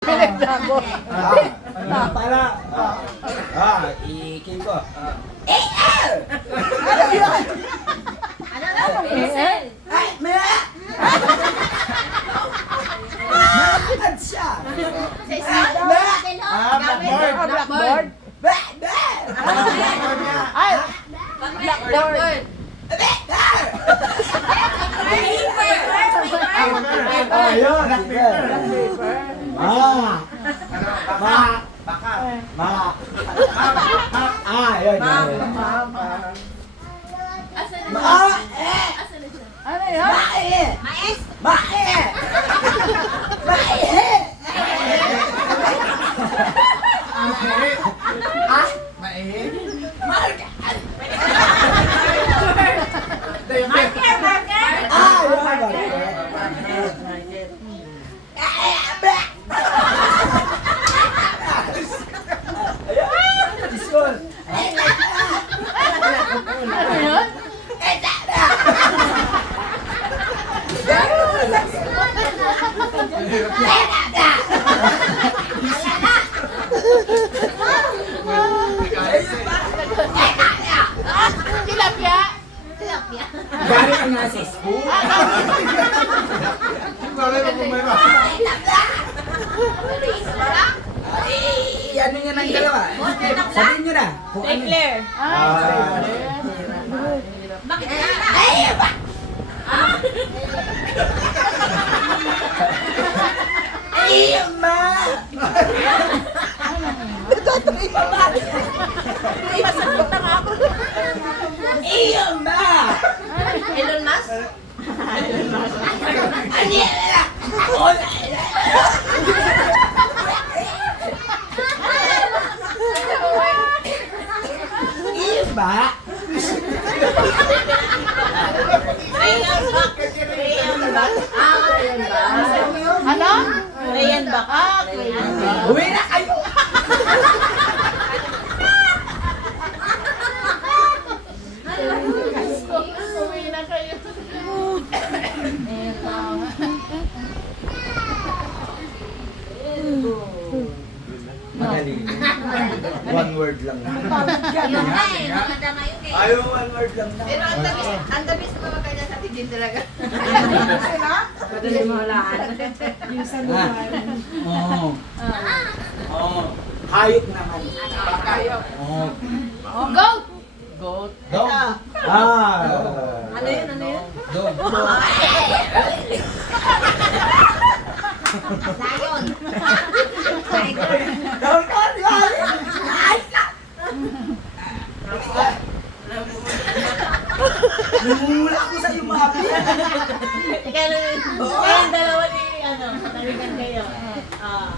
Para. Ikin ko. Ano yun? Ano lang? Pencil. Ay, maya! Nakakad siya! Blackboard. Ba! Ba! Ay, Blackboard. Ayun. Ayun. Asan na Ma! siya? Asan na siya? ano yun? Mae! Mais. Mae! Mae! Marka! Marker, marker. Ayun! Ba! Ayun! Iskol! Ano yun? Tilapia. Tilapia. Galing ang nasa school. Pero isla lang. Ay, ano nga ng dalawa? Sabihin nyo na. Kung ano. Claire. Bakit ka? Ay, ba? Ay, ma! Ito, iba ba? Masagot na nga ako. Ay, ma! Elon Musk? Ano yan? Ako na! Iba? Rayan Bak. Rayan Bak. Rayan Bak. Ano? Rayan Bak. Rayan Bak. Uwi na kayo! Uwi na kayo. Magaling. One word lang. Yun nga eh. Maganda ngayon eh. Ayaw, one word lang na. Pero ang tamis na mga kanya sa tigil talaga. Madali mo halaan. Oo. Oo. Hayop naman. Oo. Oh, goat. Goat. Dog. Ano yun? Ano yun? Dog. Lion. Dapat yan! Ay! Namumula ako sa iyo, Mabi. Kaya yung dalawa ni ano, talikan kayo. Ah.